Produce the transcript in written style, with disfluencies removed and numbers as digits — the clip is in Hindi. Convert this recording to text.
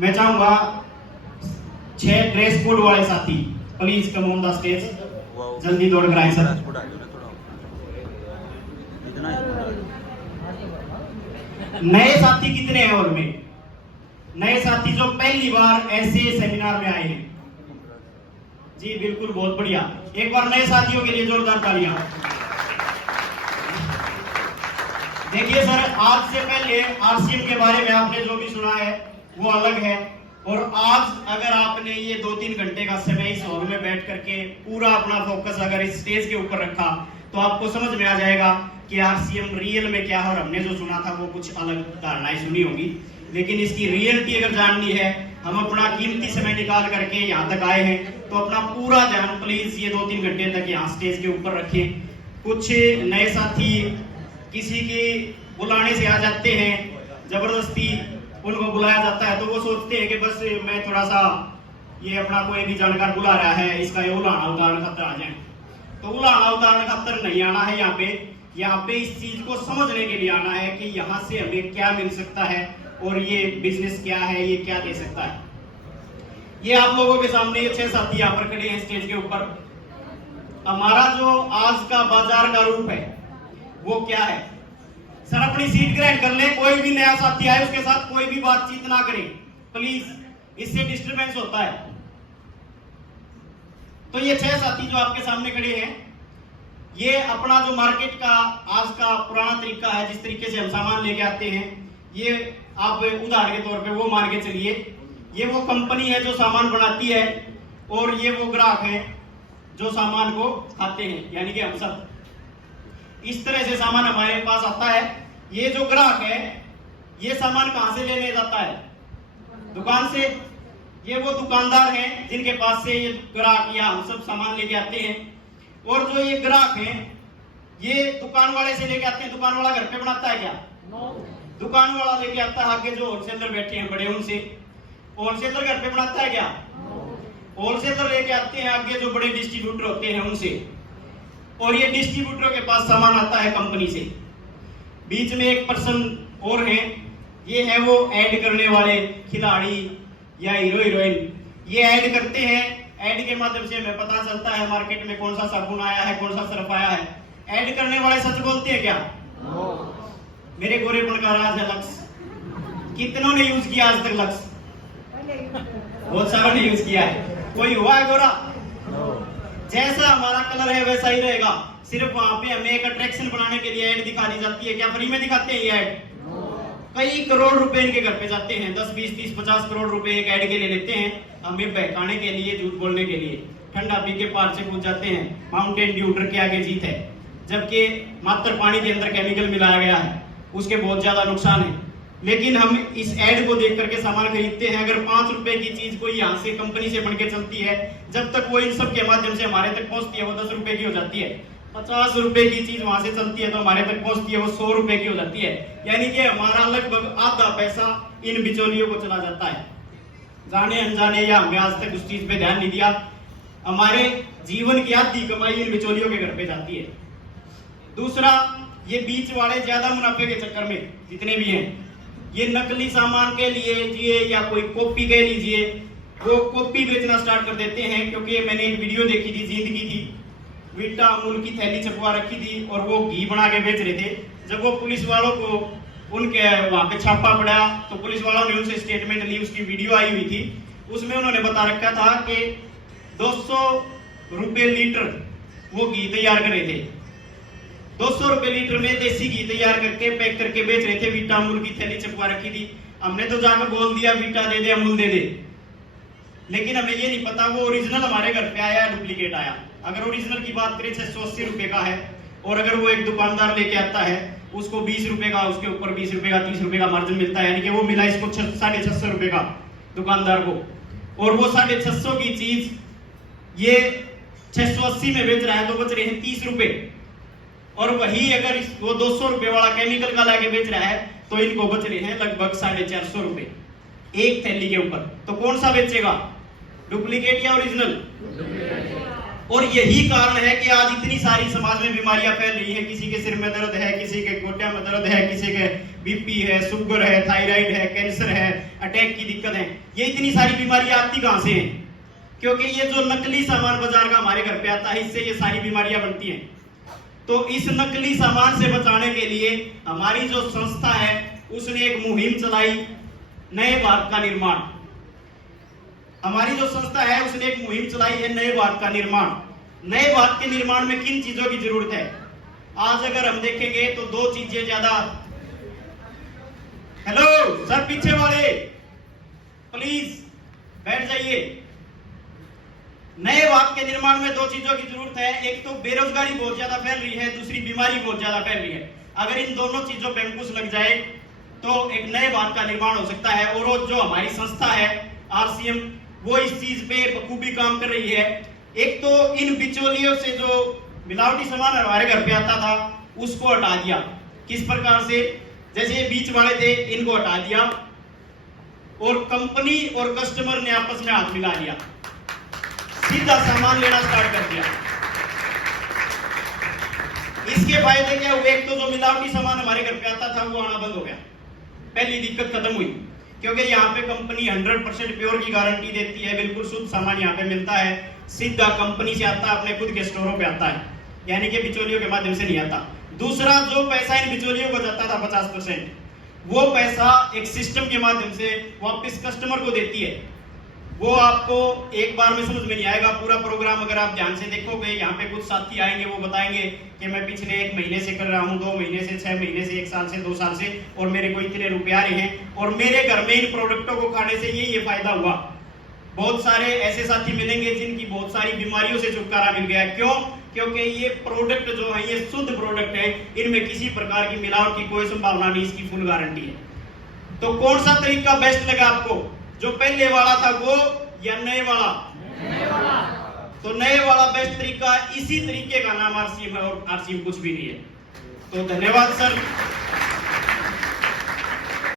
मैं चाहूंगा 6 ड्रेस कोड वाले साथी please come on the stage, जल्दी दौड़ कर आए सर। नए साथी कितने हैं और में? नए साथी जो पहली बार ऐसे सेमिनार में आए हैं? जी बिल्कुल, बहुत बढ़िया। एक बार नए साथियों के लिए जोरदार तालियां। देखिए सर, आज से पहले आरसीएम के बारे में आपने जो भी सुना है वो अलग है, और आज अगर आपने ये 2-3 घंटे का समय इस हॉल में बैठ करके पूरा अपना फोकस अगर इस स्टेज के ऊपर रखा तो आपको समझ में आ जाएगा कि आरसीएम रियल में क्या है, और हमने जो सुना था वो कुछ अलग धारणाएं सुनी होंगी, लेकिन इसकी रियलिटी अगर जाननी है, हम अपना कीमती समय निकाल करके यहाँ तक आए हैं, तो अपना पूरा ध्यान प्लीज ये 2-3 घंटे तक यहाँ स्टेज के ऊपर रखें। कुछ नए साथी किसी के बुलाने से आ जाते हैं, जबरदस्ती उनको बुलाया जाता है, तो वो सोचते हैं कि बस मैं थोड़ा सा ये अपना कोई भी जानकार बुला रहा है, इसका ये उलाहना उतारने खातर आ जाए। तो उलाहना उतारने खातर नहीं आना है यहाँ पे इस चीज को समझने के लिए आना है कि यहाँ से हमें क्या मिल सकता है और ये बिजनेस क्या है, ये क्या दे सकता है। ये आप लोगों के सामने ये 6 साथी यहाँ पर खड़े हैं स्टेज के ऊपर। हमारा जो आज का बाजार का रूप है वो क्या है? सर अपनी सीट ग्रहण कर ले, कोई भी नया साथी आए उसके साथ कोई भी बातचीत ना करें प्लीज, इससे डिस्टरबेंस होता है। तो ये 6 साथी जो आपके सामने खड़े हैं, ये अपना जो मार्केट का आज का पुराना तरीका है, जिस तरीके से हम सामान लेके आते हैं, ये आप उदाहरण के तौर पे वो मान के चलिए, ये वो कंपनी है जो सामान बनाती है, और ये वो ग्राहक है जो सामान को खाते हैं, यानी कि हम सब। इस तरह से सामान हमारे पास आता है। ये जो ग्राहक है ये सामान कहां से लेने जाता है? दुकान से। ये वो दुकानदार हैं जिनके पास से ये ग्राहक या हम सब सामान लेके आते हैं, और जो ये ग्राहक हैं ये दुकान वाले से लेके आते हैं। दुकान वाला घर पे बनाता है क्या? दुकान वाला लेके आता है आगे जो होलसेलर बैठे हैं बड़े, उनसे। होलसेलर घर पे बनाता है क्या? होलसेलर लेके आते हैं आगे जो बड़े डिस्ट्रीब्यूटर होते हैं उनसे, और ये डिस्ट्रीब्यूटर के पास सामान आता है कंपनी से। बीच में एक पर्सन और है, ये है वो ऐड करने वाले खिलाड़ी या हीरो हीरोइन। ये ऐड करते हैं, ऐड के माध्यम से हमें पता चलता है मार्केट में कौन सा साबुन आया है, कौन सा सर्फ आया है। ऐड करने वाले सच बोलते हैं क्या? मेरे गोरेपन का राज है लक्स। कितनों ने यूज किया आज तक लक्स? बहुत सारा ने यूज किया है। कोई हुआ है गोरा? जैसा हमारा कलर है वैसा ही रहेगा। सिर्फ वहां पे हमें एक अट्रैक्शन बनाने के लिए ऐड दिखा दी जाती है। क्या फ्री में दिखाते हैं ये ऐड? कई करोड़ रुपए इनके घर पे जाते हैं, 10, 20, 30, 50 करोड़ रुपए एक ऐड के लिए लेते हैं, हमें बहकाने के लिए, झूठ बोलने के लिए। ठंडा पी के पार से कूद जाते हैं, माउंटेन ड्यू के आगे जीत है, जबकि मात्र पानी के अंदर केमिकल मिलाया गया है, उसके बहुत ज्यादा नुकसान है। लेकिन हम इस ऐड को देख करके सामान खरीदते हैं। अगर 5 रुपए की चीज कोई यहाँ से कंपनी से बन के चलती है, जब तक वो इन सब के माध्यम से हमारे तक पहुंचती है वो 10 रुपए की हो जाती है। 50 रुपए की चीज वहां से चलती है तो हमारे तक पहुंचती है वो 100 रुपए की हो जाती है। यानी कि हमारा लगभग आधा पैसा इन बिचौलियों को चला जाता है। जाने अनजाने या हमने आज तक उस चीज पे ध्यान नहीं दिया, हमारे जीवन की आधी कमाई इन बिचौलियों के घर पे जाती है। दूसरा, ये बीच वाले ज्यादा मुनाफे के चक्कर में जितने भी हैं, ये नकली सामान के लिए लीजिए या कोई कॉपी कह लीजिए, वो कॉपी बेचना स्टार्ट कर देते हैं। क्योंकि मैंने एक वीडियो देखी थी, जिंदगी थी, वीटा अमूल की थैली छपवा रखी थी और वो घी बना के बेच रहे थे। जब वो पुलिस वालों को उनके वहां पे छापा पड़ा तो पुलिस वालों ने उनसे स्टेटमेंट ली, उसकी वीडियो आई हुई थी। उसमें उन्होंने बता रखा था कि 200 रुपए लीटर वो घी तैयार कर रहे थे। 200 रुपए लीटर में देसी घी तैयार करके पैक करके बेच रहे थे। वीटा अमूल की थैली छपवा रखी थी। हमने तो जाकर बोल दिया वीटा दे दे, अमूल दे दे, लेकिन हमें ये नहीं पता वो ओरिजिनल हमारे घर पे आया, डुप्लीकेट आया। अगर ओरिजिनल की बात करें 680 रुपए का है, और अगर वो एक दुकानदार लेके आता है उसको 20 रुपए का, उसके ऊपर 20 रुपए का, 30 रुपए का मार्जिन मिलता है, यानी कि वो मिला इसको 650 रुपए का दुकानदार को, और वो 650 की चीज ये 680 में बेच रहा है तो बच रहे हैं 30 रुपए। और वही अगर वो 200 रुपए वाला केमिकल का लाके बेच रहा है तो इनको बच रहे हैं लगभग 450 रुपए एक थैली के ऊपर। तो कौन सा बेचेगा, डुप्लीकेट या ओरिजिनल? और यही कारण है कि आज इतनी सारी समाज में बीमारियां फैल रही हैं। किसी के सिर में दर्द है, किसी के गोड्या में दर्द है, किसी के बीपी है, शुगर है, थायराइड है, कैंसर है, अटैक की दिक्कत है। ये इतनी सारी बीमारियां आती कहां से हैं? क्योंकि ये जो नकली सामान बाजार का हमारे घर पे आता है, इससे ये सारी बीमारियां बनती हैं। तो इस नकली सामान से बचाने के लिए हमारी जो संस्था है उसने एक मुहिम चलाई, नए भारत का निर्माण। हमारी जो संस्था है उसने एक मुहिम चलाई है, नए भारत का निर्माण। नए भारत के निर्माण में किन चीजों की जरूरत है? आज अगर हम देखेंगे तो दो चीजें ज्यादा। हेलो सर, पीछे वाले प्लीज बैठ जाइए। नए भारत के निर्माण में दो चीजों की जरूरत है। एक तो बेरोजगारी बहुत ज्यादा फैल रही है, दूसरी बीमारी बहुत ज्यादा फैल रही है। अगर इन दोनों चीजों पे अंकुश लग जाए तो एक नए भारत का निर्माण हो सकता है। और जो हमारी संस्था है आरसीएम, वो इस चीज पे बखूबी काम कर रही है। एक तो इन बिचौलियों से जो मिलावटी सामान हमारे घर पे आता था उसको हटा दिया। किस प्रकार से? जैसे ये बीच वाले थे, इनको हटा दिया और कंपनी और कस्टमर ने आपस में हाथ मिला लिया, सीधा सामान लेना स्टार्ट कर दिया। इसके फायदे क्या हुए? एक तो जो मिलावटी सामान हमारे घर पे आता था वो आना बंद हो गया, पहली दिक्कत खत्म हुई। क्योंकि यहाँ पे कंपनी 100% प्योर की गारंटी देती है, बिल्कुल शुद्ध सामान यहाँ पे मिलता है, सीधा कंपनी से आता है, अपने खुद के स्टोरों पे आता है, यानी कि बिचौलियों के माध्यम से नहीं आता। दूसरा, जो पैसा इन बिचौलियों को जाता था 50%, वो पैसा एक सिस्टम के माध्यम से वापस कस्टमर को देती है। वो आपको एक बार में समझ में नहीं आएगा। पूरा प्रोग्राम अगर आप ध्यान से देखोगे, यहाँ पे कुछ साथी आएंगे, वो बताएंगे कि मैं पिछले 1 महीने से कर रहा हूँ, 2 महीने से, 6 महीने से, 1 साल से, 2 साल से, और मेरे को इतने रुपए आ रहे हैं और मेरे घर में इन प्रोडक्टों को खाने से ये फायदा हुआ। बहुत सारे ऐसे साथी मिलेंगे जिनकी बहुत सारी बीमारियों से छुटकारा मिल गया। क्यों? क्योंकि ये प्रोडक्ट जो है ये शुद्ध प्रोडक्ट है, इनमें किसी प्रकार की मिलावट की कोई संभावना नहीं, इसकी फुल गारंटी है। तो कौन सा तरीका बेस्ट लगा आपको? जो पहले वाला था वो या नए वाला? तो नए वाला बेस्ट तरीका। इसी तरीके का नाम आरसीएम है और आरसीएम कुछ भी नहीं है। तो धन्यवाद सर।